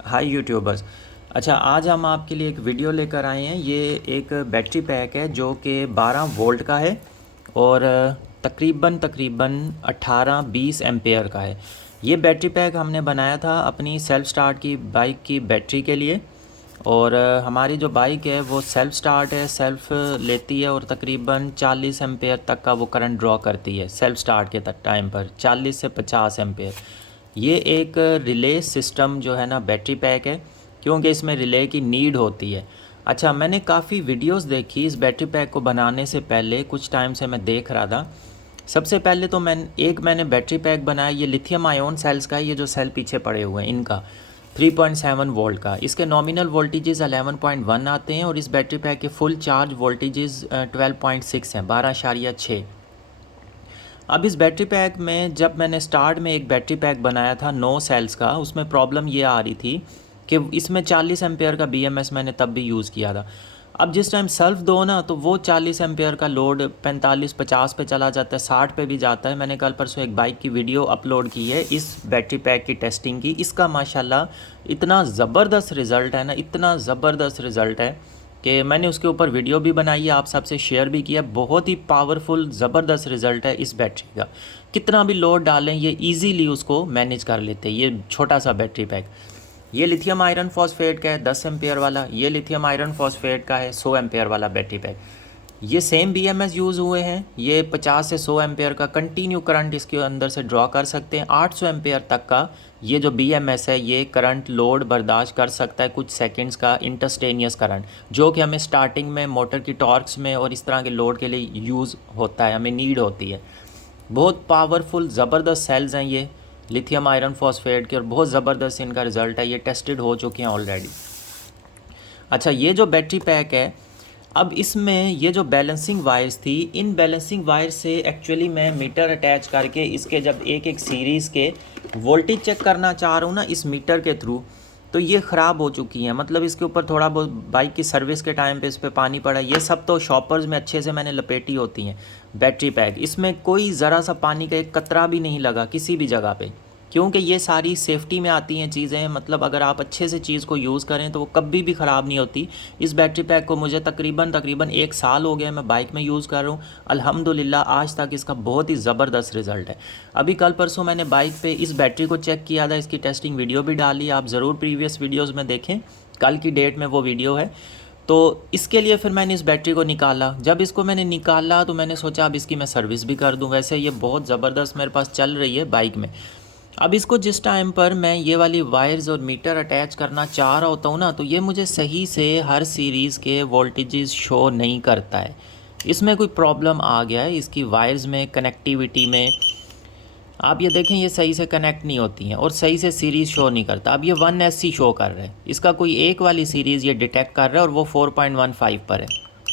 हाय YouTubers. अच्छा, आज हम आपके लिए एक वीडियो लेकर आए हैं। ये एक बैटरी पैक है जो कि 12 वोल्ट का है और तकरीबन तकरीबन 18-20 एम्पेयर का है। ये बैटरी पैक हमने बनाया था अपनी सेल्फ़ स्टार्ट की बाइक की बैटरी के लिए। और हमारी जो बाइक है वो सेल्फ़ स्टार्ट है, सेल्फ़ लेती है और तकरीबन 40 एम्पेयर तक का वो करंट ड्रॉ करती है सेल्फ़ स्टार्ट के तक टाइम पर, 40 से 50 एम्पेयर। ये एक रिले सिस्टम जो है ना बैटरी पैक है, क्योंकि इसमें रिले की नीड होती है। अच्छा, मैंने काफ़ी वीडियोस देखी इस बैटरी पैक को बनाने से पहले, कुछ टाइम से मैं देख रहा था। सबसे पहले तो मैंने बैटरी पैक बनाया, ये लिथियम आयोन सेल्स का है। ये जो सेल पीछे पड़े हुए हैं इनका 3.7 वोल्ट का, इसके नॉमिनल वोल्टेजेस 11.1 आते हैं और इस बैटरी पैक के फुल चार्ज वोल्टेजेस 12.6 हैं, 12.6। अब इस बैटरी पैक में जब मैंने स्टार्ट में एक बैटरी पैक बनाया था 9 सेल्स का, उसमें प्रॉब्लम ये आ रही थी कि इसमें 40 एम्पेयर का बीएमएस मैंने तब भी यूज़ किया था। अब जिस टाइम सेल्फ दो ना, तो वो 40 एम्पेयर का लोड 45-50 पे चला जाता है, 60 पे भी जाता है। मैंने कल परसों एक बाइक की वीडियो अपलोड की है इस बैटरी पैक की टेस्टिंग की। इसका माशाल्लाह इतना ज़बरदस्त रिज़ल्ट है ना, इतना ज़बरदस्त रिज़ल्ट है कि मैंने उसके ऊपर वीडियो भी बनाई है, आप सबसे शेयर भी किया। बहुत ही पावरफुल ज़बरदस्त रिज़ल्ट है इस बैटरी का। कितना भी लोड डालें ये इजीली उसको मैनेज कर लेते हैं, ये छोटा सा बैटरी पैक। ये लिथियम आयरन फॉस्फेट का है 10 एम्पेयर वाला, ये लिथियम आयरन फॉस्फेट का है 100 एम्पेयर वाला बैटरी पैक। ये सेम बीएमएस यूज़ हुए हैं। ये 50 से 100 एम्पेयर का कंटिन्यू करंट इसके अंदर से ड्रॉ कर सकते हैं। 800 एम्पेयर तक का ये जो बीएमएस है ये करंट लोड बर्दाश्त कर सकता है, कुछ सेकंड्स का इंटरस्टेनियस करंट, जो कि हमें स्टार्टिंग में मोटर की टॉर्क्स में और इस तरह के लोड के लिए यूज़ होता है, हमें नीड होती है। बहुत पावरफुल ज़बरदस्त सेल्स हैं ये लिथियम आयरन फॉस्फेट के, और बहुत ज़बरदस्त इनका रिज़ल्ट है। ये टेस्टेड हो चुके हैं ऑलरेडी। अच्छा, ये जो बैटरी पैक है, अब इसमें ये जो बैलेंसिंग वायर्स थी, इन बैलेंसिंग वायर से एक्चुअली मैं मीटर अटैच करके इसके जब एक एक सीरीज़ के वोल्टेज चेक करना चाह रहा हूँ ना इस मीटर के थ्रू, तो ये ख़राब हो चुकी हैं। मतलब इसके ऊपर थोड़ा बहुत बाइक की सर्विस के टाइम पे इस पर पानी पड़ा। ये सब तो शॉपर्स में अच्छे से मैंने लपेटी होती हैं बैटरी पैक, इसमें कोई ज़रा सा पानी का एक कतरा भी नहीं लगा किसी भी जगह पे, क्योंकि ये सारी सेफ्टी में आती हैं चीज़ें। मतलब अगर आप अच्छे से चीज़ को यूज़ करें तो वो कभी भी ख़राब नहीं होती। इस बैटरी पैक को मुझे तकरीबन तकरीबन 1 साल हो गया, मैं बाइक में यूज़ कर रहा हूँ। अल्हम्दुलिल्लाह आज तक इसका बहुत ही ज़बरदस्त रिज़ल्ट है। अभी कल परसों मैंने बाइक पे इस बैटरी को चेक किया था, इसकी टेस्टिंग वीडियो भी डाली, आप ज़रूर प्रीवियस वीडियोज़ में देखें, कल की डेट में वो वीडियो है। तो इसके लिए फिर मैंने इस बैटरी को निकाला। जब इसको मैंने निकाला तो मैंने सोचा अब इसकी मैं सर्विस भी कर दूं। वैसे ये बहुत ज़बरदस्त मेरे पास चल रही है बाइक में। अब इसको जिस टाइम पर मैं ये वाली वायर्स और मीटर अटैच करना चाह रहा होता हूँ ना, तो ये मुझे सही से हर सीरीज़ के वोल्टेजेस शो नहीं करता है। इसमें कोई प्रॉब्लम आ गया है इसकी वायर्स में, कनेक्टिविटी में। आप ये देखें, ये सही से कनेक्ट नहीं होती हैं और सही से सीरीज़ शो नहीं करता। अब ये 1SC शो कर रहा है, इसका कोई एक वाली सीरीज़ ये डिटेक्ट कर रहा है और वो 4.15 पर है,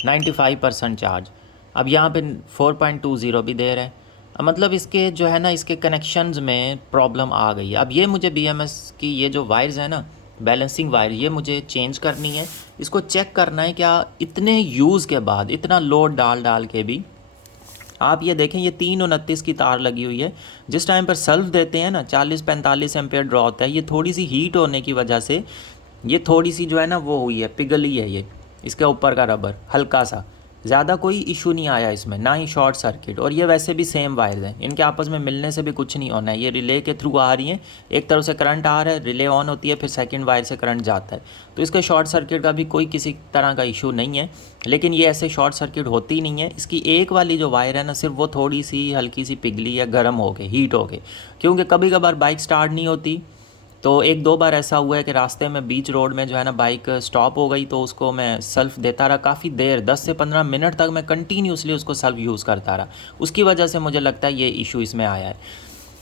95% चार्ज। अब यहाँ पे 4.20 भी दे रहा है। मतलब इसके जो है ना, इसके कनेक्शंस में प्रॉब्लम आ गई है। अब ये मुझे BMS की ये जो वायर्स है ना, बैलेंसिंग वायर, ये मुझे चेंज करनी है। इसको चेक करना है क्या इतने यूज़ के बाद, इतना लोड डाल डाल के भी। आप ये देखें, ये 329 की तार लगी हुई है। जिस टाइम पर सेल्फ देते हैं ना 40-45 एम्पेयर ड्रॉ होता है। ये थोड़ी सी हीट होने की वजह से ये थोड़ी सी जो है ना वो हुई है, पिघली है ये, इसके ऊपर का रबर हल्का सा। ज़्यादा कोई इशू नहीं आया इसमें, ना ही शॉर्ट सर्किट। और ये वैसे भी सेम वायर्स हैं, इनके आपस में मिलने से भी कुछ नहीं होना है। ये रिले के थ्रू आ रही हैं, एक तरफ से करंट आ रहा है, रिले ऑन होती है, फिर सेकंड वायर से करंट जाता है। तो इसके शॉर्ट सर्किट का भी कोई किसी तरह का इशू नहीं है। लेकिन ये ऐसे शॉर्ट सर्किट होती ही नहीं है। इसकी एक वाली जो वायर है ना, सिर्फ वो थोड़ी सी हल्की सी पिघली है, गर्म हो गई, हीट हो गई। क्योंकि कभी कभार बाइक स्टार्ट नहीं होती, तो 1-2 बार ऐसा हुआ है कि रास्ते में बीच रोड में जो है ना बाइक स्टॉप हो गई, तो उसको मैं सेल्फ़ देता रहा काफ़ी देर, 10 से 15 मिनट तक मैं कंटिन्यूसली उसको सेल्फ़ यूज़ करता रहा। उसकी वजह से मुझे लगता है ये इशू इसमें आया है।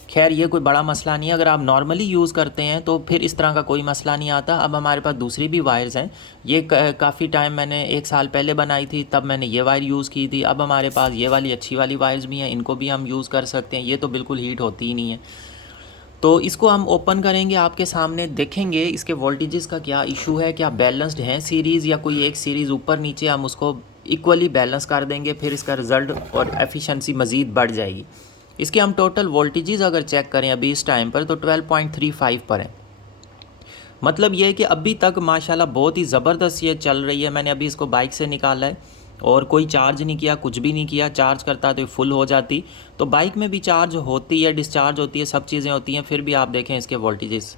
खैर, ये कोई बड़ा मसला नहीं है, अगर आप नॉर्मली यूज़ करते हैं तो फिर इस तरह का कोई मसला नहीं आता। अब हमारे पास दूसरी भी वायर्स हैं। ये काफ़ी टाइम मैंने 1 साल पहले बनाई थी, तब मैंने ये वायर यूज़ की थी। अब हमारे पास ये वाली अच्छी वाली वायर्स भी हैं, इनको भी हम यूज़ कर सकते हैं। ये तो बिल्कुल हीट होती ही नहीं है। तो इसको हम ओपन करेंगे, आपके सामने देखेंगे इसके वोल्टेजेस का क्या इशू है, क्या बैलेंस्ड है सीरीज़, या कोई एक सीरीज़ ऊपर नीचे, हम उसको इक्वली बैलेंस कर देंगे, फिर इसका रिज़ल्ट और एफिशिएंसी मज़ीद बढ़ जाएगी। इसके हम टोटल वोल्टेजेस अगर चेक करें अभी इस टाइम पर, तो 12.35 पर है। मतलब ये है कि अभी तक माशाल्लाह बहुत ही ज़बरदस्त ये चल रही है। मैंने अभी इसको बाइक से निकाला है और कोई चार्ज नहीं किया, कुछ भी नहीं किया। चार्ज करता तो ये फुल हो जाती। तो बाइक में भी चार्ज होती है, डिस्चार्ज होती है, सब चीज़ें होती हैं, फिर भी आप देखें इसके वोल्टेजेस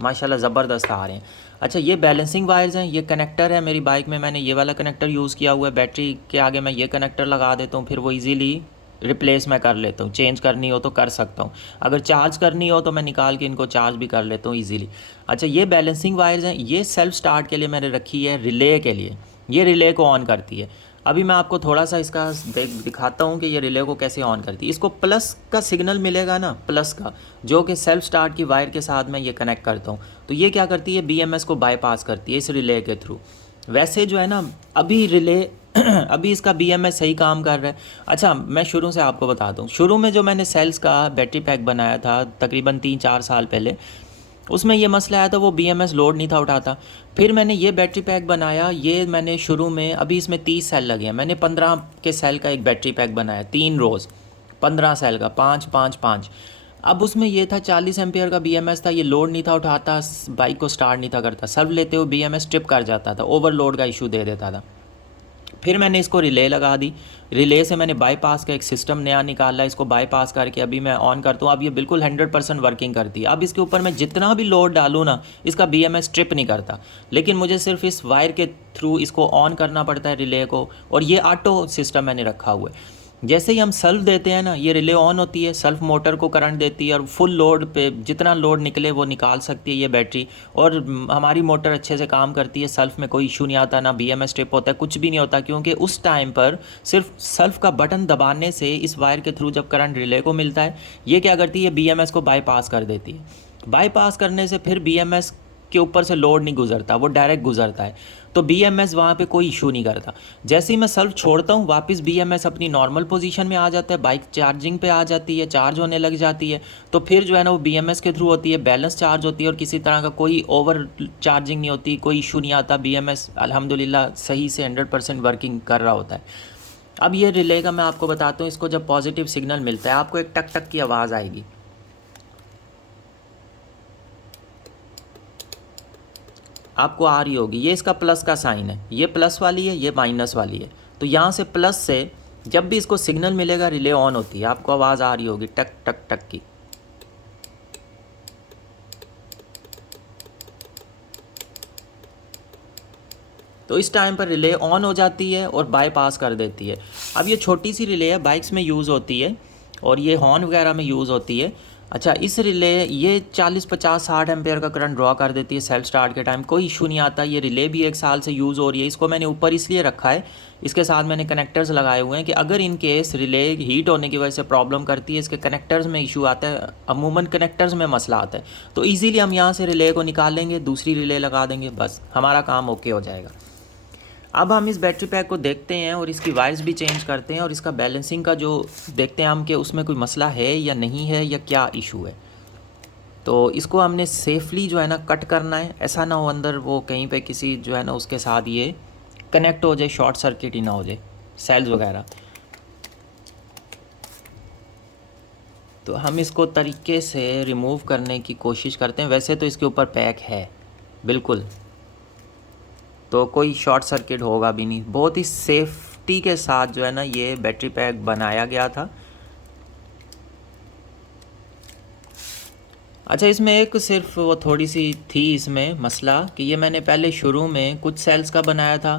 माशाल्लाह ज़बरदस्त आ रहे हैं। अच्छा, ये बैलेंसिंग वायर्स हैं, ये कनेक्टर है मेरी बाइक में, मैंने ये वाला कनेक्टर यूज़ किया हुआ है। बैटरी के आगे मैं ये कनेक्टर लगा देता हूँ, फिर वो इजीली रिप्लेस मैं कर लेता हूँ। चेंज करनी हो तो कर सकता हूँ, अगर चार्ज करनी हो तो मैं निकाल के इनको चार्ज भी कर लेता हूँ ईज़िली। अच्छा, ये बैलेंसिंग वायर्स हैं, ये सेल्फ़ स्टार्ट के लिए मैंने रखी है, रिले के लिए। ये रिले को ऑन करती है। अभी मैं आपको थोड़ा सा इसका दिखाता हूँ कि ये रिले को कैसे ऑन करती है। इसको प्लस का सिग्नल मिलेगा ना, प्लस का, जो कि सेल्फ स्टार्ट की वायर के साथ मैं ये कनेक्ट करता हूँ। तो ये क्या करती है, बीएमएस को बाईपास करती है इस रिले के थ्रू। वैसे जो है ना, अभी रिले अभी इसका बीएमएस सही काम कर रहा है। अच्छा, मैं शुरू से आपको बता दूँ, शुरू में जो मैंने सेल्स का बैटरी पैक बनाया था तकरीबन 3-4 साल पहले, उसमें ये मसला आया था, वो बीएमएस लोड नहीं था उठाता। फिर मैंने ये बैटरी पैक बनाया, ये मैंने शुरू में, अभी इसमें 30 सेल लगे हैं, मैंने 15 के सेल का एक बैटरी पैक बनाया, 3 रोज़ 15 सेल का, 5-5-5। अब उसमें ये था 40 एम्पियर का बीएमएस था, ये लोड नहीं था उठाता, बाइक को स्टार्ट नहीं था करता, सर्व लेते हुए बीएमएस ट्रिप कर जाता था, ओवरलोड का इशू दे देता था। फिर मैंने इसको रिले लगा दी, रिले से मैंने बाईपास का एक सिस्टम नया निकाला, इसको बाईपास करके अभी मैं ऑन करता हूँ। अब ये बिल्कुल 100% वर्किंग करती है। अब इसके ऊपर मैं जितना भी लोड डालूँ ना, इसका बीएमएस ट्रिप नहीं करता, लेकिन मुझे सिर्फ इस वायर के थ्रू इसको ऑन करना पड़ता है रिले को। और ये ऑटो सिस्टम मैंने रखा हुआ है, जैसे ही हम सेल्फ देते हैं ना, ये रिले ऑन होती है, सेल्फ मोटर को करंट देती है और फुल लोड पे जितना लोड निकले वो निकाल सकती है ये बैटरी। और हमारी मोटर अच्छे से काम करती है, सेल्फ में कोई इशू नहीं आता, ना बीएमएस ट्रिप होता है, कुछ भी नहीं होता, क्योंकि उस टाइम पर सिर्फ सेल्फ का बटन दबाने से इस वायर के थ्रू जब करंट रिले को मिलता है, ये क्या करती है, बीएमएस को बाईपास कर देती है। बाईपास करने से फिर बीएमएस के ऊपर से लोड नहीं गुजरता, वो डायरेक्ट गुजरता है, तो बीएमएस वहाँ पे कोई इशू नहीं करता। जैसे ही मैं सेल्फ छोड़ता हूँ, वापस बीएमएस अपनी नॉर्मल पोजीशन में आ जाता है, बाइक चार्जिंग पे आ जाती है, चार्ज होने लग जाती है। तो फिर जो है ना, वो बीएमएस के थ्रू होती है, बैलेंस चार्ज होती है, और किसी तरह का कोई ओवर चार्जिंग नहीं होती, कोई इशू नहीं आता। बीएमएस अल्हम्दुलिल्लाह सही से 100% वर्किंग कर रहा होता है। अब ये रिले का मैं आपको बताता हूँ, इसको जब पॉजिटिव सिग्नल मिलता है, आपको एक टक टक की आवाज़ आएगी, आपको आ रही होगी, ये इसका प्लस का साइन है, ये प्लस वाली है, ये माइनस वाली है। तो यहाँ से प्लस से जब भी इसको सिग्नल मिलेगा, रिले ऑन होती है, आपको आवाज़ आ रही होगी टक टक टक की। तो इस टाइम पर रिले ऑन हो जाती है और बाईपास कर देती है। अब ये छोटी सी रिले है, बाइक्स में यूज़ होती है और ये हॉर्न वगैरह में यूज़ होती है। अच्छा, इस रिले ये 40-50-60 एम्पेयर का करंट ड्रॉ कर देती है सेल्फ स्टार्ट के टाइम, कोई इशू नहीं आता। ये रिले भी 1 साल से यूज़ हो रही है। इसको मैंने ऊपर इसलिए रखा है, इसके साथ मैंने कनेक्टर्स लगाए हुए हैं कि अगर इन केस रिले हीट होने की वजह से प्रॉब्लम करती है, इसके कनेक्टर्स में इशू आता है, अमूमन कनेक्टर्स में मसला आता है, तो ईज़िली हम यहाँ से रिले को निकाल लेंगे, दूसरी रिले लगा देंगे, बस हमारा काम ओके हो जाएगा। अब हम इस बैटरी पैक को देखते हैं और इसकी वायर्स भी चेंज करते हैं और इसका बैलेंसिंग का जो देखते हैं हम कि उसमें कोई मसला है या नहीं है, या क्या इशू है। तो इसको हमने सेफली जो है ना कट करना है, ऐसा ना हो अंदर वो कहीं पे किसी जो है ना उसके साथ ये कनेक्ट हो जाए, शॉर्ट सर्किट ही ना हो जाए सेल्स वगैरह। तो हम इसको तरीके से रिमूव करने की कोशिश करते हैं। वैसे तो इसके ऊपर पैक है बिल्कुल, तो कोई शॉर्ट सर्किट होगा भी नहीं। बहुत ही सेफ्टी के साथ जो है ना ये बैटरी पैक बनाया गया था। अच्छा, इसमें एक सिर्फ वो थोड़ी सी थी इसमें मसला कि ये मैंने पहले शुरू में कुछ सेल्स का बनाया था,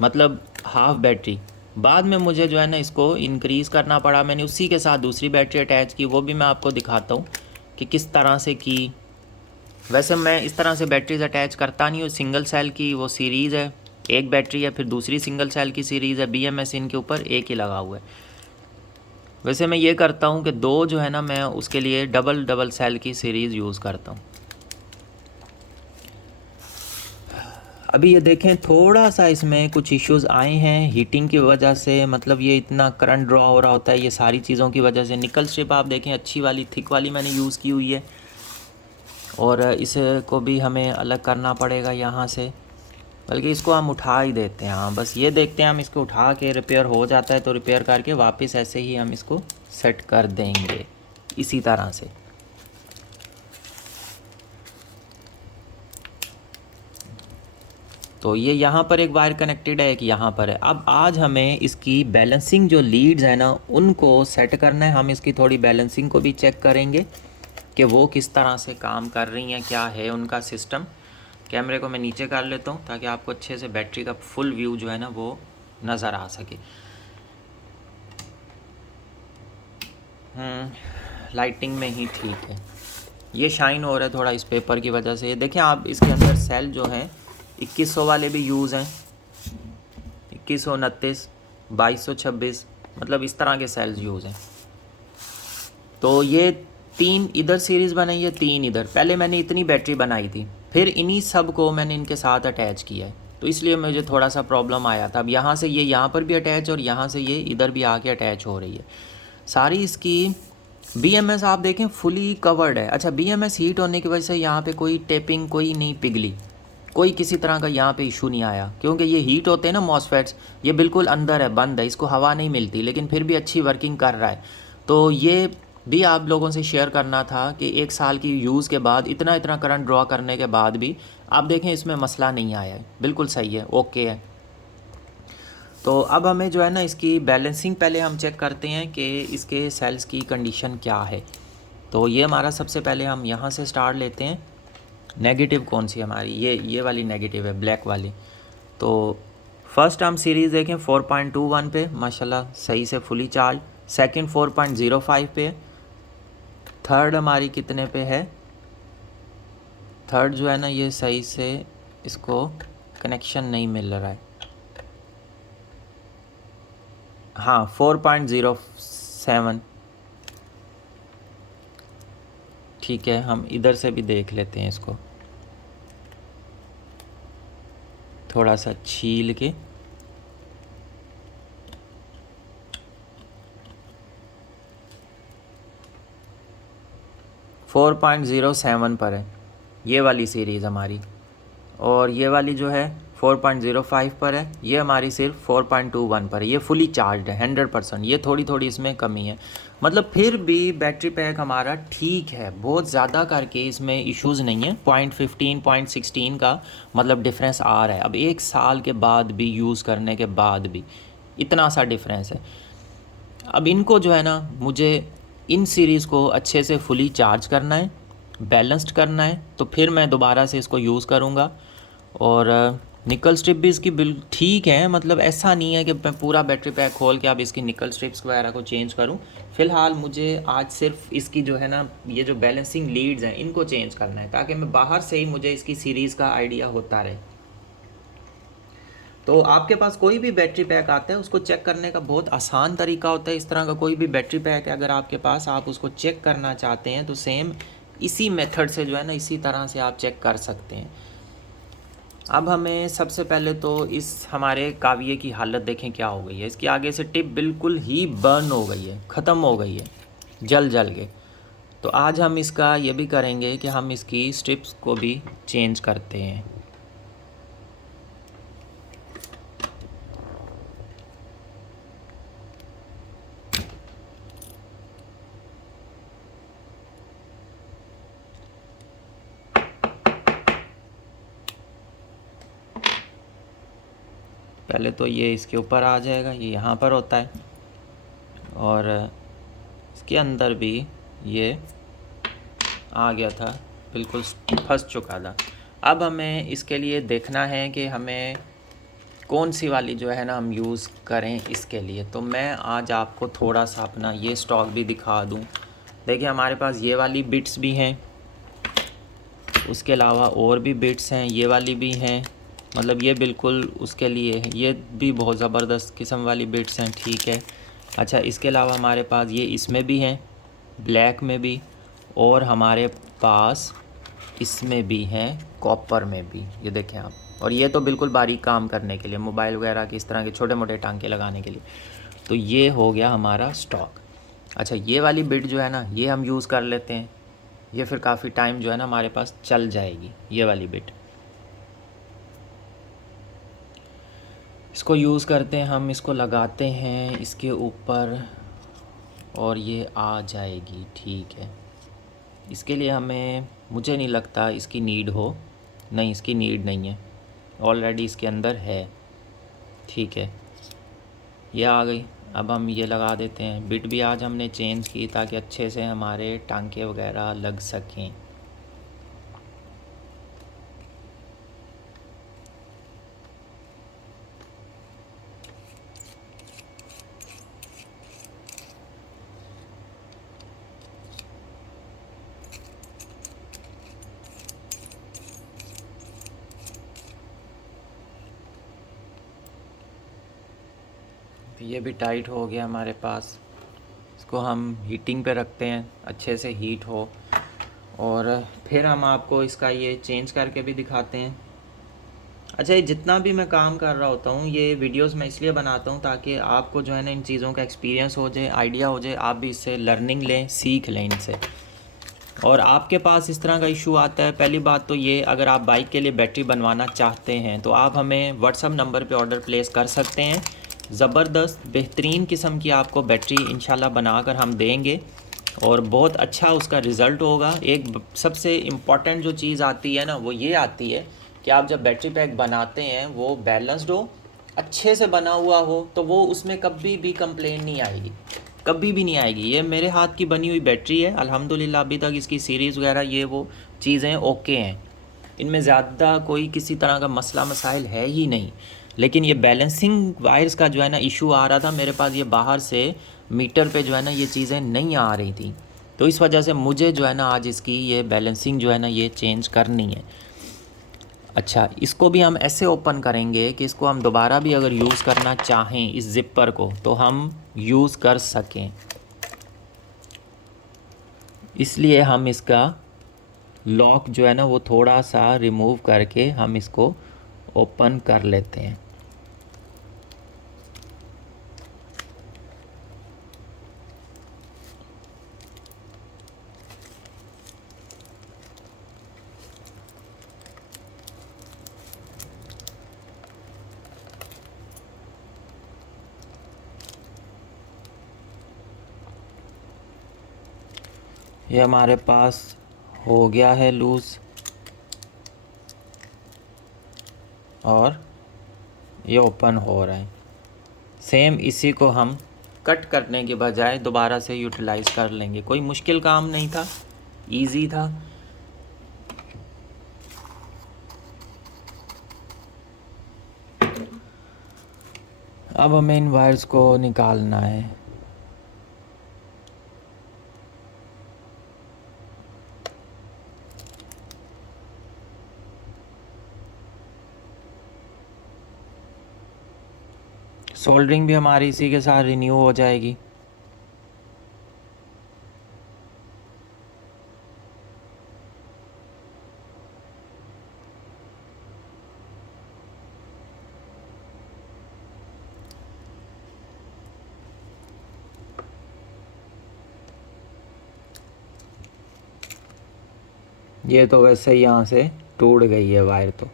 मतलब हाफ बैटरी। बाद में मुझे जो है ना इसको इंक्रीज़ करना पड़ा, मैंने उसी के साथ दूसरी बैटरी अटैच की, वो भी मैं आपको दिखाता हूँ कि किस तरह से की। वैसे मैं इस तरह से बैटरीज अटैच करता नहीं हूँ, सिंगल सेल की वो सीरीज़ है, एक बैटरी है, फिर दूसरी सिंगल सेल की सीरीज़ है, बीएमएस इनके ऊपर एक ही लगा हुआ है। वैसे मैं ये करता हूँ कि 2 जो है ना, मैं उसके लिए डबल सेल की सीरीज़ यूज़ करता हूँ। अभी ये देखें, थोड़ा सा इसमें कुछ इश्यूज़ आए हैं हीटिंग की वजह से, मतलब ये इतना करंट ड्रॉ हो रहा होता है ये सारी चीज़ों की वजह से। निकल स्ट्रिप आप देखें अच्छी वाली थिक वाली मैंने यूज़ की हुई है, और इसको भी हमें अलग करना पड़ेगा यहाँ से, बल्कि इसको हम उठा ही देते हैं। हाँ, बस ये देखते हैं हम इसको उठा के, रिपेयर हो जाता है तो रिपेयर करके वापस ऐसे ही हम इसको सेट कर देंगे इसी तरह से। तो ये यहाँ पर एक वायर कनेक्टेड है, एक यहाँ पर है। अब आज हमें इसकी बैलेंसिंग जो लीड्स है ना उनको सेट करना है। हम इसकी थोड़ी बैलेंसिंग को भी चेक करेंगे कि वो किस तरह से काम कर रही हैं, क्या है उनका सिस्टम। कैमरे को मैं नीचे कर लेता हूँ ताकि आपको अच्छे से बैटरी का फुल व्यू जो है ना वो नज़र आ सके। लाइटिंग में ही ठीक है। ये शाइन हो रहा है थोड़ा इस पेपर की वजह से। ये देखें आप, इसके अंदर सेल जो हैं 2100 वाले भी यूज़ हैं, 2129, 2226, मतलब इस तरह के सेल्स यूज़ हैं। तो ये 3 इधर सीरीज़ बनाई है, 3 इधर। पहले मैंने इतनी बैटरी बनाई थी, फिर इन्हीं सब को मैंने इनके साथ अटैच किया है, तो इसलिए मुझे थोड़ा सा प्रॉब्लम आया था। अब यहाँ से ये यहाँ पर भी अटैच और यहाँ से ये इधर भी आके अटैच हो रही है। सारी इसकी BMS आप देखें फुली कवर्ड है। अच्छा, BMS हीट होने की वजह से यहाँ पे कोई टेपिंग कोई नहीं पिघली, कोई किसी तरह का यहाँ पे इशू नहीं आया, क्योंकि ये हीट होते हैं ना मॉसफेट्स, ये बिल्कुल अंदर है, बंद है, इसको हवा नहीं मिलती, लेकिन फिर भी अच्छी वर्किंग कर रहा है। तो ये भी आप लोगों से शेयर करना था कि 1 साल की यूज़ के बाद इतना इतना करंट ड्रॉ करने के बाद भी आप देखें इसमें मसला नहीं आया है, बिल्कुल सही है, ओके है। तो अब हमें जो है ना इसकी बैलेंसिंग पहले हम चेक करते हैं कि इसके सेल्स की कंडीशन क्या है। तो ये हमारा सबसे पहले हम यहाँ से स्टार्ट लेते हैं। नेगेटिव कौन सी हमारी, ये वाली नेगेटिव है, ब्लैक वाली। तो फर्स्ट हम सीरीज़ देखें 4.21 पे, माशाल्लाह सही से फुली चार्ज। सेकंड 4.05 पे। थर्ड हमारी कितने पे है, थर्ड जो है ना ये सही से इसको कनेक्शन नहीं मिल रहा है, हाँ 4.07। ठीक है, हम इधर से भी देख लेते हैं इसको थोड़ा सा छील के। फोर 4.07 पर है ये वाली सीरीज़ हमारी, और ये वाली जो है 4.05 पर है। ये हमारी सिर्फ 4.21 पर है। ये फुली चार्ज है 100%। ये थोड़ी थोड़ी इसमें कमी है, मतलब फिर भी बैटरी पैक हमारा ठीक है, बहुत ज़्यादा करके इसमें इश्यूज़ नहीं है। 0.15 0.16 का मतलब डिफरेंस आ रहा है। अब 1 साल के बाद भी यूज़ करने के बाद भी इतना सा डिफरेंस है। अब इनको जो है ना मुझे इन सीरीज़ को अच्छे से फुली चार्ज करना है, बैलेंस्ड करना है, तो फिर मैं दोबारा से इसको यूज़ करूँगा। और निकल स्ट्रिप भी इसकी बिल ठीक है, मतलब ऐसा नहीं है कि मैं पूरा बैटरी पैक खोल के अब इसकी निकल स्ट्रिप्स वगैरह को चेंज करूं। फ़िलहाल मुझे आज सिर्फ इसकी जो है ना ये जो बैलेंसिंग लीड्स हैं इनको चेंज करना है, ताकि मैं बाहर से ही मुझे इसकी सीरीज़ का आइडिया होता रहे। तो आपके पास कोई भी बैटरी पैक आता है उसको चेक करने का बहुत आसान तरीका होता है। इस तरह का कोई भी बैटरी पैक है अगर आपके पास, आप उसको चेक करना चाहते हैं तो सेम इसी मेथड से जो है ना इसी तरह से आप चेक कर सकते हैं। अब हमें सबसे पहले तो इस हमारे काविये की हालत देखें क्या हो गई है। इसकी आगे से टिप बिल्कुल ही बर्न हो गई है, ख़त्म हो गई है जल जल के। तो आज हम इसका ये भी करेंगे कि हम इसकी स्ट्रिप्स को भी चेंज करते हैं। पहले तो ये इसके ऊपर आ जाएगा, ये यहाँ पर होता है, और इसके अंदर भी ये आ गया था, बिल्कुल फंस चुका था। अब हमें इसके लिए देखना है कि हमें कौन सी वाली जो है ना हम यूज़ करें इसके लिए। तो मैं आज आपको थोड़ा सा अपना ये स्टॉक भी दिखा दूँ। देखिए हमारे पास ये वाली बिट्स भी हैं, उसके अलावा और भी बिट्स हैं, ये वाली भी हैं, मतलब ये बिल्कुल उसके लिए है। ये भी बहुत ज़बरदस्त किस्म वाली बिट्स हैं, ठीक है। अच्छा, इसके अलावा हमारे पास ये इसमें भी हैं, ब्लैक में भी, और हमारे पास इसमें भी हैं, कॉपर में भी, ये देखें आप। और ये तो बिल्कुल बारीक काम करने के लिए, मोबाइल वगैरह के इस तरह के छोटे मोटे टांके लगाने के लिए। तो ये हो गया हमारा स्टॉक। अच्छा, ये वाली बिट जो है ना ये हम यूज़ कर लेते हैं, ये फिर काफ़ी टाइम जो है ना हमारे पास चल जाएगी। ये वाली बिट इसको यूज़ करते हैं हम, इसको लगाते हैं इसके ऊपर और ये आ जाएगी, ठीक है। इसके लिए हमें, मुझे नहीं लगता इसकी नीड हो, नहीं इसकी नीड नहीं है। ऑलरेडी इसके अंदर है। ठीक है, ये आ गई। अब हम ये लगा देते हैं। बिट भी आज हमने चेंज की ताकि अच्छे से हमारे टांके वगैरह लग सकें। ये भी टाइट हो गया हमारे पास। इसको हम हीटिंग पे रखते हैं, अच्छे से हीट हो, और फिर हम आपको इसका ये चेंज करके भी दिखाते हैं। अच्छा, ये जितना भी मैं काम कर रहा होता हूँ, ये वीडियोस मैं इसलिए बनाता हूँ ताकि आपको जो है ना इन चीज़ों का एक्सपीरियंस हो जाए, आइडिया हो जाए, आप भी इससे लर्निंग लें, सीख लें इनसे। और आपके पास इस तरह का इशू आता है, पहली बात तो ये, अगर आप बाइक के लिए बैटरी बनवाना चाहते हैं तो आप हमें व्हाट्सअप नंबर पे ऑर्डर प्लेस कर सकते हैं। ज़बरदस्त बेहतरीन किस्म की आपको बैटरी इंशाल्लाह बनाकर हम देंगे और बहुत अच्छा उसका रिज़ल्ट होगा। एक सबसे इम्पॉर्टेंट जो चीज़ आती है ना, वो ये आती है कि आप जब बैटरी पैक बनाते हैं वो बैलेंस्ड हो, अच्छे से बना हुआ हो, तो वो उसमें कभी भी कंप्लेन नहीं आएगी, कभी भी नहीं आएगी। ये मेरे हाथ की बनी हुई बैटरी है अल्हम्दुलिल्लाह, अभी तक इसकी सीरीज़ वगैरह ये वो चीज़ें ओके हैं, इनमें ज़्यादा कोई किसी तरह का मसला मसाइल है ही नहीं। लेकिन ये बैलेंसिंग वायर्स का जो है ना इशू आ रहा था मेरे पास, ये बाहर से मीटर पे जो है ना ये चीज़ें नहीं आ रही थी, तो इस वजह से मुझे जो है ना आज इसकी ये बैलेंसिंग जो है ना ये चेंज करनी है। अच्छा, इसको भी हम ऐसे ओपन करेंगे कि इसको हम दोबारा भी अगर यूज़ करना चाहें इस ज़िपर को तो हम यूज़ कर सकें, इसलिए हम इसका लॉक जो है ना वो थोड़ा सा रिमूव करके हम इसको ओपन कर लेते हैं। ये हमारे पास हो गया है लूज़, और ये ओपन हो रहा है। सेम इसी को हम कट करने के बजाय दोबारा से यूटिलाइज़ कर लेंगे। कोई मुश्किल काम नहीं था, इजी था। अब हमें इन वायर्स को निकालना है। सोल्डरिंग भी हमारी इसी के साथ रिन्यू हो जाएगी। ये तो वैसे ही यहाँ से टूट गई है वायर, तो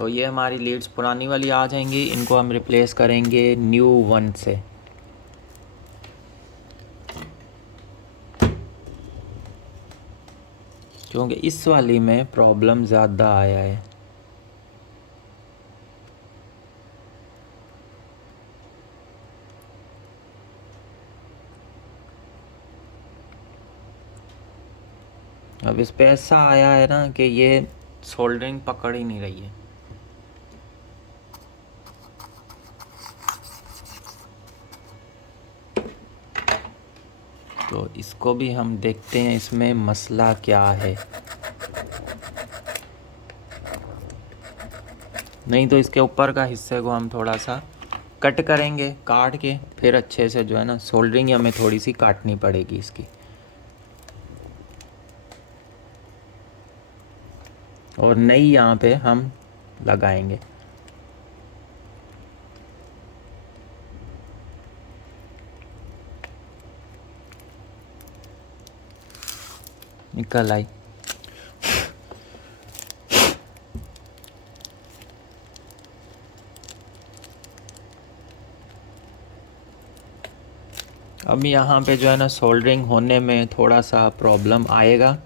ये हमारी लीड्स पुरानी वाली आ जाएंगी, इनको हम रिप्लेस करेंगे न्यू वन से। क्योंकि इस वाली में प्रॉब्लम ज़्यादा आया है। अब इस पे ऐसा आया है ना कि ये सोल्डरिंग पकड़ ही नहीं रही है। तो इसको भी हम देखते हैं इसमें मसला क्या है। नहीं तो इसके ऊपर का हिस्से को हम थोड़ा सा कट करेंगे, काट के फिर अच्छे से जो है ना सोल्डरिंग हमें थोड़ी सी काटनी पड़ेगी इसकी, और नई यहाँ पे हम लगाएंगे। निकल आई। अब यहाँ पे जो है ना सोल्डरिंग होने में थोड़ा सा प्रॉब्लम आएगा,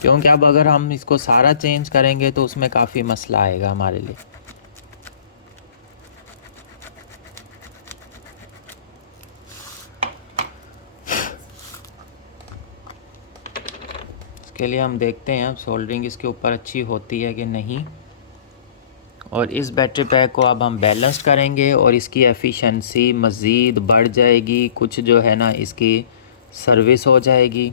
क्योंकि अब अगर हम इसको सारा चेंज करेंगे तो उसमें काफ़ी मसला आएगा हमारे लिए। इसके लिए हम देखते हैं अब सोल्डरिंग इसके ऊपर अच्छी होती है कि नहीं, और इस बैटरी पैक को अब हम बैलेंस करेंगे और इसकी एफिशिएंसी मज़ीद बढ़ जाएगी, कुछ जो है ना इसकी सर्विस हो जाएगी।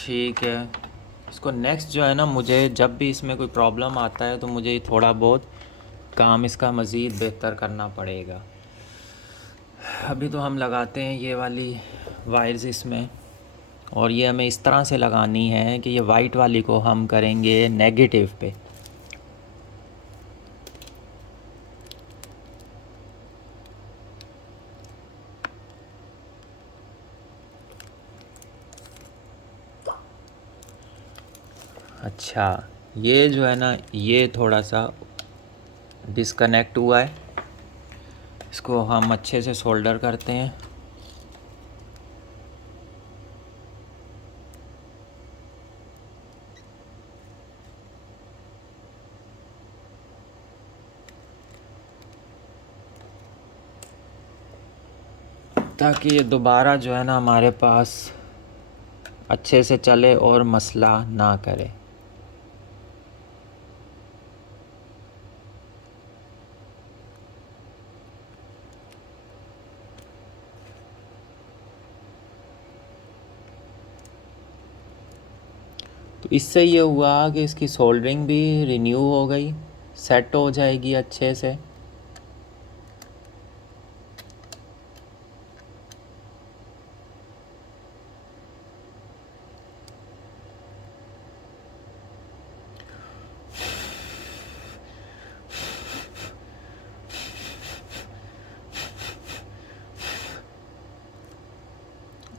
ठीक है, इसको नेक्स्ट जो है ना, मुझे जब भी इसमें कोई प्रॉब्लम आता है तो मुझे थोड़ा बहुत काम इसका मज़ीद बेहतर करना पड़ेगा। अभी तो हम लगाते हैं ये वाली वायर्स इसमें, और ये हमें इस तरह से लगानी है कि ये वाइट वाली को हम करेंगे नेगेटिव पे। अच्छा, ये जो है ना ये थोड़ा सा डिस्कनेक्ट हुआ है, इसको हम अच्छे से सोल्डर करते हैं। ताकि ये दोबारा जो है ना हमारे पास अच्छे से चले और मसला ना करे। तो इससे ये हुआ कि इसकी सोल्डरिंग भी रिन्यू हो गई, सेट हो जाएगी अच्छे से।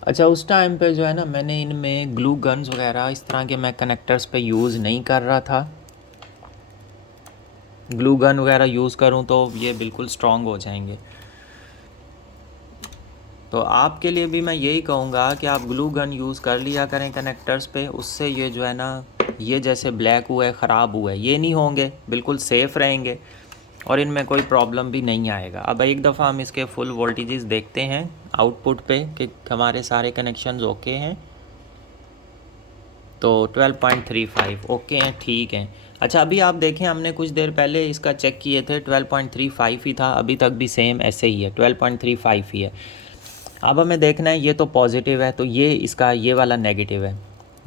अच्छा, उस टाइम पे जो है ना मैंने इनमें ग्लू गन्स वगैरह इस तरह के मैं कनेक्टर्स पे यूज़ नहीं कर रहा था। ग्लू गन वगैरह यूज़ करूँ तो ये बिल्कुल स्ट्रॉन्ग हो जाएंगे। तो आपके लिए भी मैं यही कहूँगा कि आप ग्लू गन यूज़ कर लिया करें कनेक्टर्स पे, उससे ये जो है ना ये जैसे ब्लैक हुआ है, ख़राब हुआ है, ये नहीं होंगे, बिल्कुल सेफ़ रहेंगे और इनमें कोई प्रॉब्लम भी नहीं आएगा। अब एक दफ़ा हम इसके फुल वोल्टेजेस देखते हैं आउटपुट पे कि हमारे सारे कनेक्शंस ओके हैं। तो 12.35 ओके हैं, ठीक हैं। अच्छा, अभी आप देखें हमने कुछ देर पहले इसका चेक किए थे 12.35 ही था, अभी तक भी सेम ऐसे ही है, 12.35 ही है। अब हमें देखना है ये तो पॉजिटिव है, तो ये इसका ये वाला नेगेटिव है,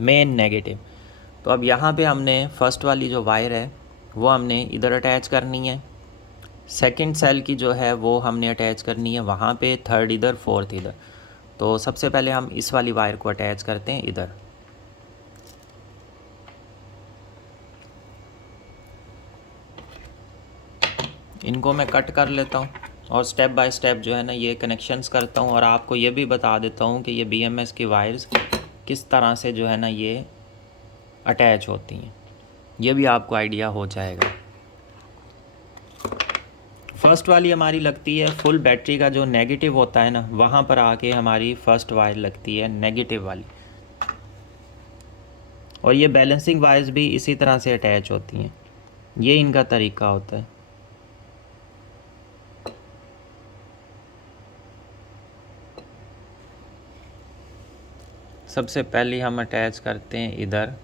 मेन नेगेटिव। तो अब यहाँ पे हमने फर्स्ट वाली जो वायर है वो हमने इधर अटैच करनी है, सेकंड सेल की जो है वो हमने अटैच करनी है वहाँ पे, थर्ड इधर, फोर्थ इधर। तो सबसे पहले हम इस वाली वायर को अटैच करते हैं इधर। इनको मैं कट कर लेता हूँ और स्टेप बाय स्टेप जो है ना ये कनेक्शंस करता हूँ, और आपको ये भी बता देता हूँ कि ये BMS की वायर्स किस तरह से जो है ना ये अटैच होती हैं, ये भी आपको आइडिया हो जाएगा। फर्स्ट वाली हमारी लगती है फुल बैटरी का जो नेगेटिव होता है ना, वहाँ पर आके हमारी फर्स्ट वायर लगती है नेगेटिव वाली, और ये बैलेंसिंग वायर्स भी इसी तरह से अटैच होती हैं, ये इनका तरीका होता है। सबसे पहले हम अटैच करते हैं इधर,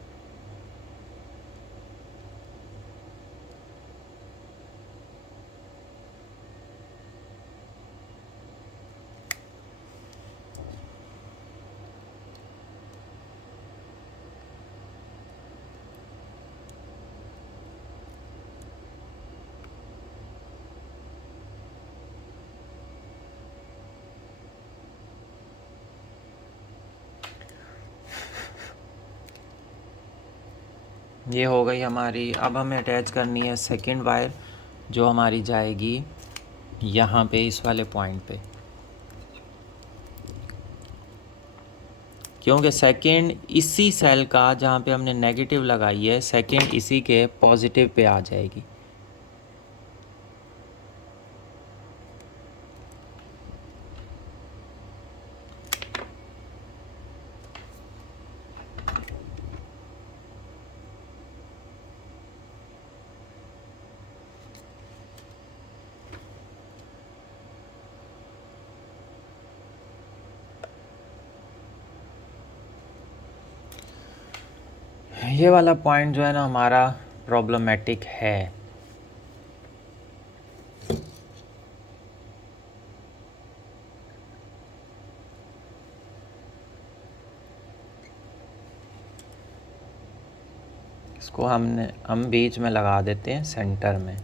ये हो गई हमारी। अब हमें अटैच करनी है सेकंड वायर, जो हमारी जाएगी यहाँ पे इस वाले पॉइंट पे। क्योंकि सेकंड इसी सेल का जहाँ पे हमने नेगेटिव लगाई है सेकंड इसी के पॉजिटिव पे आ जाएगी। ये वाला पॉइंट जो है ना हमारा प्रॉब्लमेटिक है। इसको हम बीच में लगा देते हैं सेंटर में।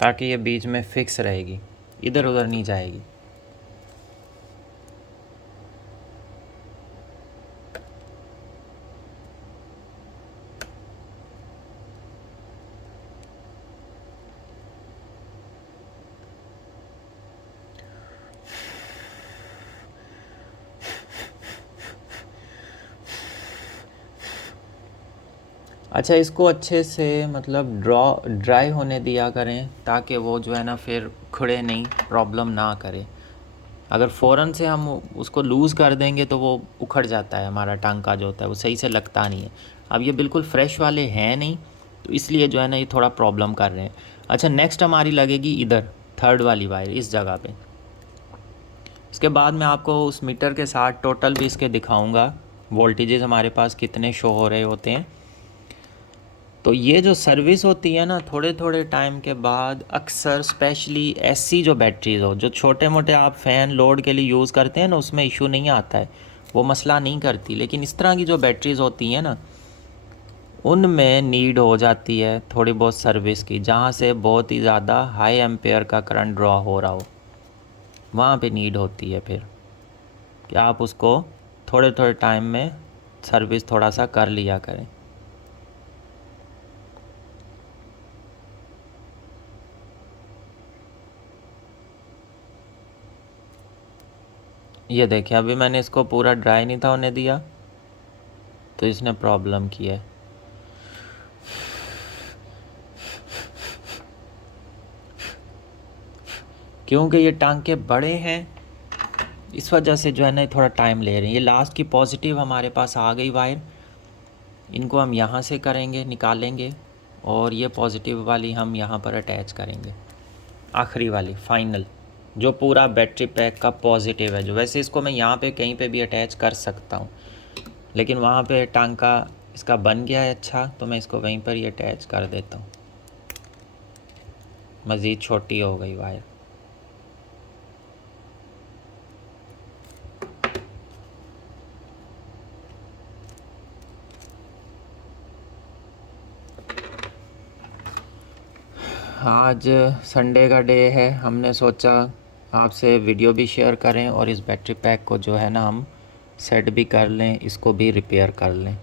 ताकि ये बीच में फिक्स रहेगी, इधर उधर नहीं जाएगी। अच्छा, इसको अच्छे से मतलब ड्राई होने दिया करें ताकि वो जो है ना फिर खुड़े नहीं, प्रॉब्लम ना करे। अगर फ़ौरन से हम उसको लूज़ कर देंगे तो वो उखड़ जाता है, हमारा टांका जो होता है वो सही से लगता नहीं है। अब ये बिल्कुल फ्रेश वाले हैं नहीं, तो इसलिए जो है ना ये थोड़ा प्रॉब्लम कर रहे हैं। अच्छा, नेक्स्ट हमारी लगेगी इधर थर्ड वाली वायर, इस जगह पे। इसके बाद मैं आपको उस मीटर के साथ टोटल भी इसके दिखाऊंगा वोल्टेजेस हमारे पास कितने शो हो रहे होते हैं। तो ये जो सर्विस होती है ना थोड़े थोड़े टाइम के बाद, अक्सर स्पेशली ऐसी जो बैटरीज़ हो, जो छोटे मोटे आप फ़ैन लोड के लिए यूज़ करते हैं ना, उसमें इशू नहीं आता है, वो मसला नहीं करती। लेकिन इस तरह की जो बैटरीज़ होती हैं ना, उनमें नीड हो जाती है थोड़ी बहुत सर्विस की, जहाँ से बहुत ही ज़्यादा हाई एम्पेयर का करंट ड्रॉ हो रहा हो, वहाँ पे नीड होती है फिर कि आप उसको थोड़े थोड़े टाइम में सर्विस थोड़ा सा कर लिया करें। ये देखिए, अभी मैंने इसको पूरा ड्राई नहीं था होने दिया तो इसने प्रॉब्लम की है। क्योंकि ये टांके बड़े हैं इस वजह से जो है ना थोड़ा टाइम ले रहे हैं। ये लास्ट की पॉजिटिव हमारे पास आ गई वायर, इनको हम यहाँ से करेंगे, निकालेंगे, और ये पॉजिटिव वाली हम यहाँ पर अटैच करेंगे, आखिरी वाली फाइनल, जो पूरा बैटरी पैक का पॉजिटिव है। जो वैसे इसको मैं यहाँ पे कहीं पे भी अटैच कर सकता हूँ, लेकिन वहाँ पे टांका इसका बन गया है अच्छा, तो मैं इसको वहीं पर ही अटैच कर देता हूँ। मज़ीद छोटी हो गई वायर। आज संडे का डे है, हमने सोचा आपसे वीडियो भी शेयर करें और इस बैटरी पैक को जो है ना हम सेट भी कर लें, इसको भी रिपेयर कर लें।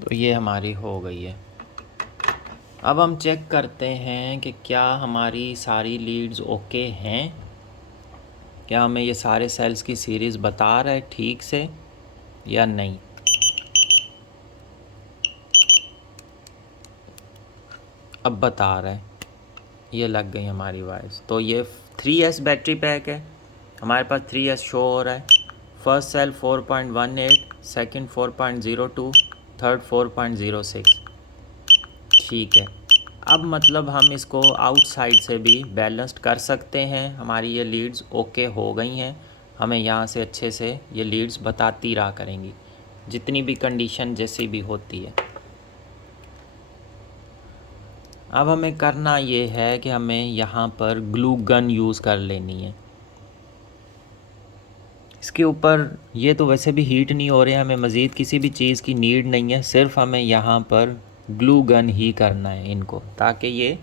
तो ये हमारी हो गई है। अब हम चेक करते हैं कि क्या हमारी सारी लीड्स ओके हैं, क्या हमें ये सारे सेल्स की सीरीज़ बता रहा है ठीक से या नहीं। अब बता रहा है, ये लग गई हमारी वायर्स। तो ये 3S बैटरी पैक है, हमारे पास 3S शो हो रहा है। First cell 4.18, second 4.02, third 4.06। ठीक है, अब मतलब हम इसको आउटसाइड से भी बैलेंस्ड कर सकते हैं। हमारी ये लीड्स ओके हो गई हैं, हमें यहाँ से अच्छे से ये लीड्स बताती रहा करेंगी जितनी भी कंडीशन जैसी भी होती है। अब हमें करना ये है कि हमें यहाँ पर ग्लू गन यूज़ कर लेनी है। इसके ऊपर ये तो वैसे भी हीट नहीं हो रहे हैं, हमें मज़ीद किसी भी चीज़ की नीड नहीं है, सिर्फ हमें यहाँ पर ग्लू गन ही करना है इनको, ताकि ये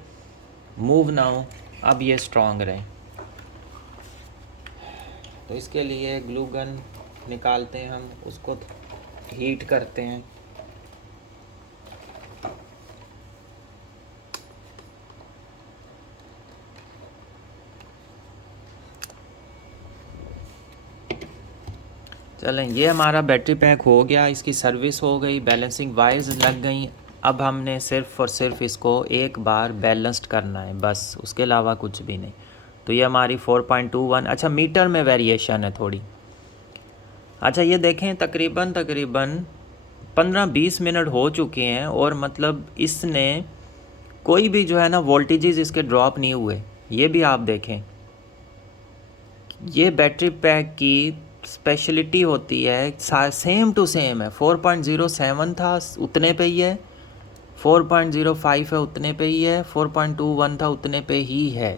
मूव ना हो, अब ये स्ट्रॉन्ग रहे। तो इसके लिए ग्लू गन निकालते हैं हम, उसको हीट करते हैं। चलें, ये हमारा बैटरी पैक हो गया, इसकी सर्विस हो गई, बैलेंसिंग वायर्स लग गई। अब हमने सिर्फ़ और सिर्फ इसको एक बार बैलेंस्ड करना है, बस, उसके अलावा कुछ भी नहीं। तो ये हमारी 4.21। अच्छा, मीटर में वेरिएशन है थोड़ी। अच्छा, ये देखें, तकरीबन 15-20 मिनट हो चुके हैं और मतलब इसने कोई भी जो है ना वोल्टेजेस इसके ड्रॉप नहीं हुए। ये भी आप देखें, ये बैटरी पैक की स्पेशलिटी होती है, सेम टू सेम है। 4.07 था, उतने पे ही है। 4.05 है, उतने पे ही है। 4.21 था, उतने पे ही है।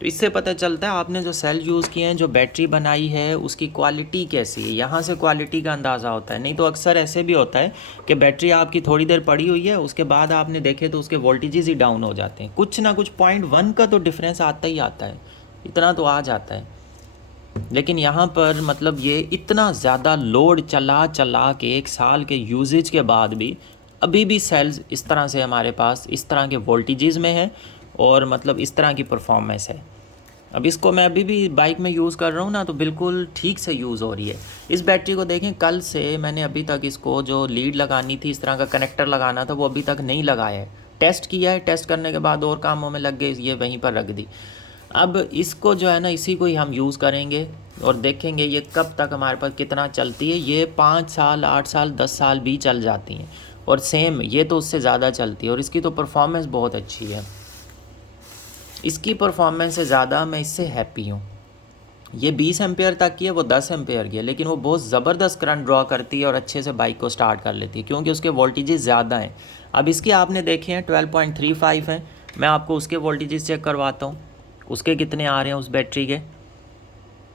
तो इससे पता चलता है आपने जो सेल यूज़ किए हैं, जो बैटरी बनाई है, उसकी क्वालिटी कैसी है। यहाँ से क्वालिटी का अंदाज़ा होता है। नहीं तो अक्सर ऐसे भी होता है कि बैटरी आपकी थोड़ी देर पड़ी हुई है, उसके बाद आपने देखे तो उसके वोल्टेजेस ही डाउन हो जाते हैं। कुछ ना कुछ 0.1 का तो डिफरेंस आता ही आता है, इतना तो आ जाता है। लेकिन यहाँ पर मतलब ये इतना ज़्यादा लोड चला के 1 साल के यूजेज के बाद भी अभी भी सेल्स इस तरह से हमारे पास इस तरह के वोल्टेजेस में है और मतलब इस तरह की परफॉर्मेंस है। अब इसको मैं अभी भी बाइक में यूज़ कर रहा हूँ ना, तो बिल्कुल ठीक से यूज़ हो रही है। इस बैटरी को देखें, कल से मैंने अभी तक इसको जो लीड लगानी थी, इस तरह का कनेक्टर लगाना था, वो अभी तक नहीं लगाया है। टेस्ट किया है, टेस्ट करने के बाद और कामों में लग गए, ये वहीं पर रख दी। अब इसको जो है ना, इसी को ही हम यूज़ करेंगे और देखेंगे ये कब तक हमारे पास कितना चलती है। ये 5 साल, 8 साल, 10 साल भी चल जाती हैं और सेम ये तो उससे ज़्यादा चलती है और इसकी तो परफॉर्मेंस बहुत अच्छी है। इसकी परफॉर्मेंस से ज़्यादा मैं इससे हैप्पी हूँ। ये 20 एम्पेयर तक की है, वो 10 एम्पेयर की है, लेकिन वो बहुत ज़बरदस्त करंट ड्रॉ करती है और अच्छे से बाइक को स्टार्ट कर लेती है क्योंकि उसके वोल्टेजेस ज़्यादा हैं। अब इसकी आपने देखे हैं 12.35 हैं। मैं आपको उसके वोल्टेजेस चेक करवाता हूँ, उसके कितने आ रहे हैं उस बैटरी के।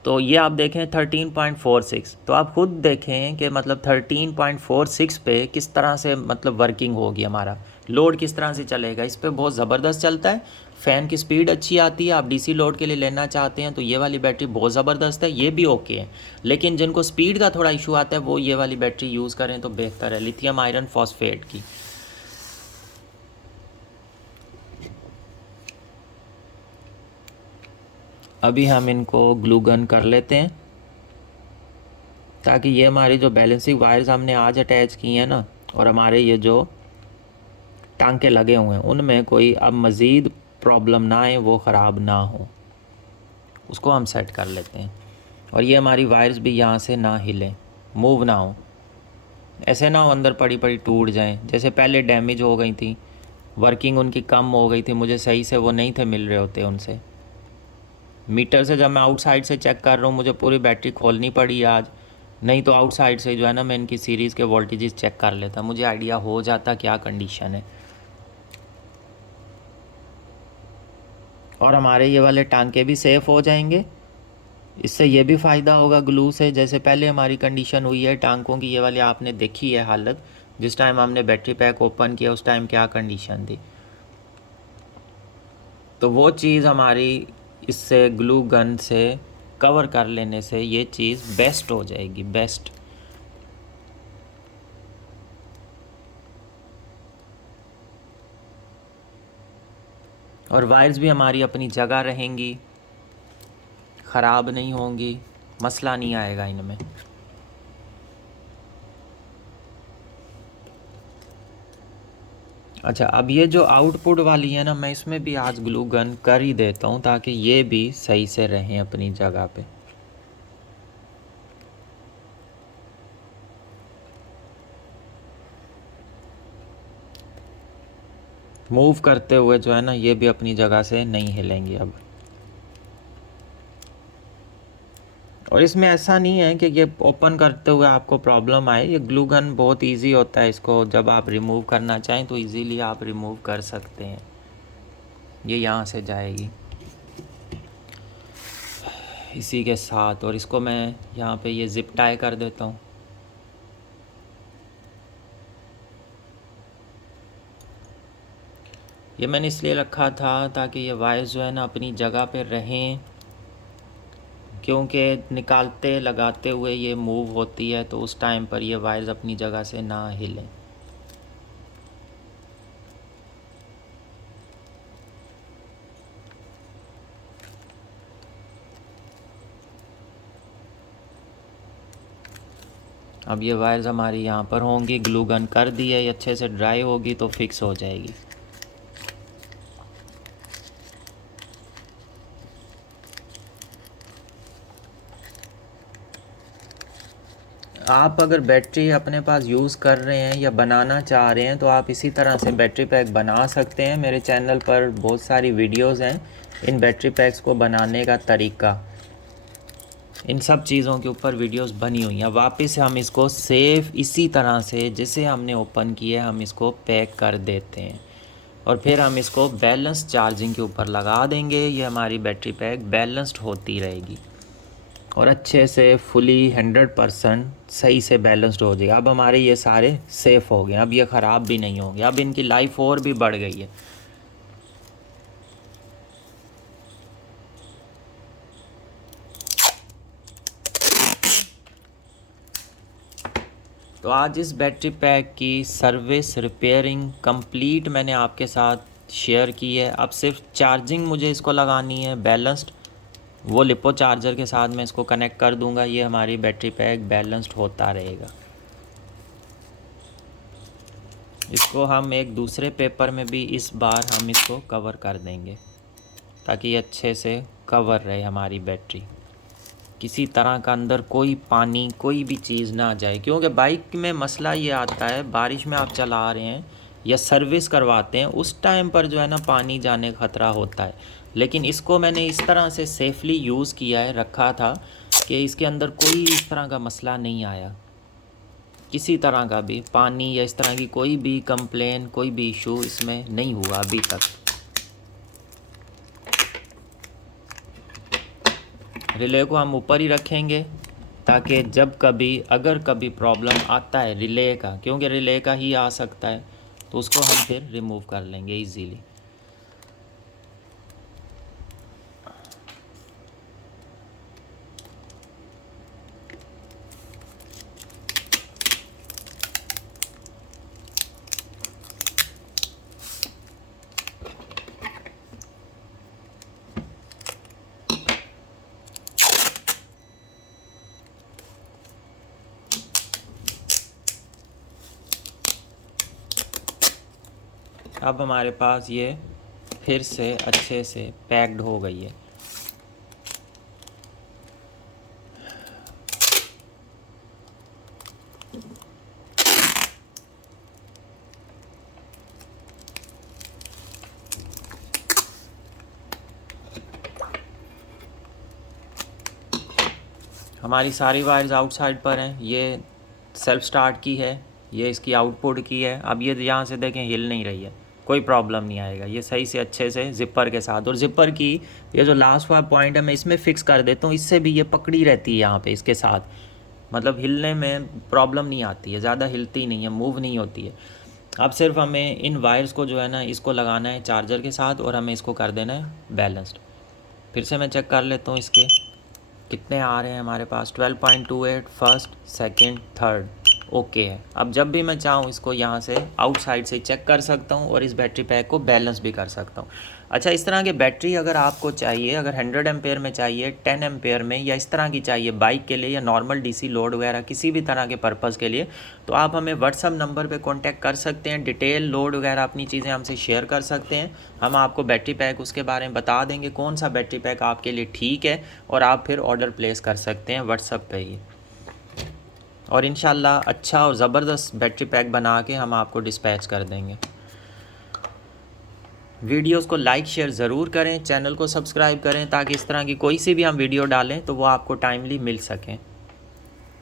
तो ये आप देखें 13.46। तो आप खुद देखें कि मतलब 13.46 पे किस तरह से मतलब वर्किंग होगी, हमारा लोड किस तरह से चलेगा। इस पर बहुत ज़बरदस्त चलता है, फ़ैन की स्पीड अच्छी आती है। आप डीसी लोड के लिए लेना चाहते हैं तो ये वाली बैटरी बहुत ज़बरदस्त है, ये भी ओके है। लेकिन जिनको स्पीड का थोड़ा इशू आता है वो ये वाली बैटरी यूज़ करें तो बेहतर है, लिथियम आयरन फॉस्फेट की। अभी हम इनको ग्लू गन कर लेते हैं ताकि ये हमारी जो बैलेंसिंग वायर्स हमने आज अटैच की हैं ना, और हमारे ये जो टांके लगे हुए हैं उनमें कोई अब मज़ीद प्रॉब्लम ना आए, वो ख़राब ना हो, उसको हम सेट कर लेते हैं। और ये हमारी वायर्स भी यहाँ से ना हिलें, मूव ना हो, ऐसे ना हो अंदर पड़ी पड़ी टूट जाएं, जैसे पहले डैमेज हो गई थी, वर्किंग उनकी कम हो गई थी, मुझे सही से वो नहीं थे मिल रहे होते उनसे। मीटर से जब मैं आउटसाइड से चेक कर रहा हूँ, मुझे पूरी बैटरी खोलनी पड़ी आज, नहीं तो आउटसाइड से जो है ना मैं इनकी सीरीज़ के वोल्टेजेस चेक कर लेता, मुझे आइडिया हो जाता क्या कंडीशन है। और हमारे ये वाले टांके भी सेफ़ हो जाएंगे, इससे ये भी फ़ायदा होगा ग्लू से। जैसे पहले हमारी कंडीशन हुई है टांकों की, ये वाली आपने देखी है हालत, जिस टाइम हमने बैटरी पैक ओपन किया उस टाइम क्या कंडीशन थी। तो वो चीज़ हमारी इससे ग्लू गन से कवर कर लेने से ये चीज़ बेस्ट हो जाएगी, बेस्ट। और वायर्स भी हमारी अपनी जगह रहेंगी, ख़राब नहीं होंगी, मसला नहीं आएगा इनमें। अच्छा, अब ये जो आउटपुट वाली है ना, मैं इसमें भी आज ग्लू गन कर ही देता हूँ ताकि ये भी सही से रहें अपनी जगह पे। मूव करते हुए जो है ना ये भी अपनी जगह से नहीं हिलेंगी अब। और इसमें ऐसा नहीं है कि ये ओपन करते हुए आपको प्रॉब्लम आए। ये ग्लू गन बहुत इजी होता है, इसको जब आप रिमूव करना चाहें तो इजीली आप रिमूव कर सकते हैं। ये यहाँ से जाएगी इसी के साथ, और इसको मैं यहाँ पे ये ज़िप टाई कर देता हूँ। ये मैंने इसलिए रखा था ताकि ये वायर्स जो है ना अपनी जगह पे रहें, क्योंकि निकालते लगाते हुए ये मूव होती है तो उस टाइम पर ये वायर्स अपनी जगह से ना हिलें। अब ये वायर्स हमारी यहाँ पर होंगी, ग्लू गन कर दी है, ये अच्छे से ड्राई होगी तो फिक्स हो जाएगी। आप अगर बैटरी अपने पास यूज़ कर रहे हैं या बनाना चाह रहे हैं तो आप इसी तरह से बैटरी पैक बना सकते हैं। मेरे चैनल पर बहुत सारी वीडियोस हैं इन बैटरी पैक्स को बनाने का तरीका, इन सब चीज़ों के ऊपर वीडियोस बनी हुई हैं। वापस से हम इसको सेफ इसी तरह से जिसे हमने ओपन किया हम इसको पैक कर देते हैं और फिर हम इसको बैलेंस चार्जिंग के ऊपर लगा देंगे। ये हमारी बैटरी पैक बैलेंस्ड होती रहेगी और अच्छे से फुली 100% सही से बैलेंस्ड हो जाएगा। अब हमारे ये सारे सेफ़ हो गए, अब ये ख़राब भी नहीं होंगे, अब इनकी लाइफ और भी बढ़ गई है। तो आज इस बैटरी पैक की सर्विस रिपेयरिंग कंप्लीट मैंने आपके साथ शेयर की है। अब सिर्फ चार्जिंग मुझे इसको लगानी है बैलेंस्ड, वो लिपो चार्जर के साथ मैं इसको कनेक्ट कर दूंगा। ये हमारी बैटरी पैक बैलेंस्ड होता रहेगा। इसको हम एक दूसरे पेपर में भी इस बार हम इसको कवर कर देंगे ताकि ये अच्छे से कवर रहे हमारी बैटरी, किसी तरह का अंदर कोई पानी कोई भी चीज़ ना जाए। क्योंकि बाइक में मसला ये आता है, बारिश में आप चला रहे हैं या सर्विस करवाते हैं उस टाइम पर जो है ना पानी जाने का ख़तरा होता है। लेकिन इसको मैंने इस तरह से सेफली यूज़ किया है, रखा था कि इसके अंदर कोई इस तरह का मसला नहीं आया, किसी तरह का भी पानी या इस तरह की कोई भी कंप्लेन कोई भी इशू इसमें नहीं हुआ अभी तक। रिले को हम ऊपर ही रखेंगे ताकि जब कभी अगर कभी प्रॉब्लम आता है रिले का, क्योंकि रिले का ही आ सकता है, तो उसको हम फिर रिमूव कर लेंगे इजीली। अब हमारे पास ये फिर से अच्छे से पैक्ड हो गई है। हमारी सारी वायर्स आउटसाइड पर हैं। ये सेल्फ स्टार्ट की है, ये इसकी आउटपुट की है। अब ये यहाँ से देखें हिल नहीं रही है, कोई प्रॉब्लम नहीं आएगा। ये सही से अच्छे से ज़िपर के साथ, और ज़िपर की ये जो लास्ट वाला पॉइंट है मैं इसमें फ़िक्स कर देता हूँ, इससे भी ये पकड़ी रहती है यहाँ पे इसके साथ, मतलब हिलने में प्रॉब्लम नहीं आती है, ज़्यादा हिलती नहीं है, मूव नहीं होती है। अब सिर्फ हमें इन वायर्स को जो है ना इसको लगाना है चार्जर के साथ और हमें इसको कर देना है बैलेंस्ड। फिर से मैं चेक कर लेता हूँ इसके कितने आ रहे हैं हमारे पास। 12.28 फर्स्ट सेकंड थर्ड ओके है। अब जब भी मैं चाहूँ इसको यहाँ से आउटसाइड से चेक कर सकता हूँ और इस बैटरी पैक को बैलेंस भी कर सकता हूँ। अच्छा, इस तरह की बैटरी अगर आपको चाहिए, अगर 100 एम्पेयर में चाहिए, 10 एम्पेयर में, या इस तरह की चाहिए बाइक के लिए या नॉर्मल डीसी लोड वगैरह किसी भी तरह के पर्पज़ के लिए, तो आप हमें व्हाट्सअप नंबर पे कांटेक्ट कर सकते हैं। डिटेल लोड वगैरह अपनी चीज़ें हमसे शेयर कर सकते हैं। हम आपको बैटरी पैक उसके बारे में बता देंगे कौन सा बैटरी पैक आपके लिए ठीक है, और आप फिर ऑर्डर प्लेस कर सकते हैं व्हाट्सअप पे ही। और इंशाल्लाह अच्छा और ज़बरदस्त बैटरी पैक बना के हम आपको डिस्पैच कर देंगे। वीडियोस को लाइक शेयर ज़रूर करें, चैनल को सब्सक्राइब करें ताकि इस तरह की कोई सी भी हम वीडियो डालें तो वो आपको टाइमली मिल सकें।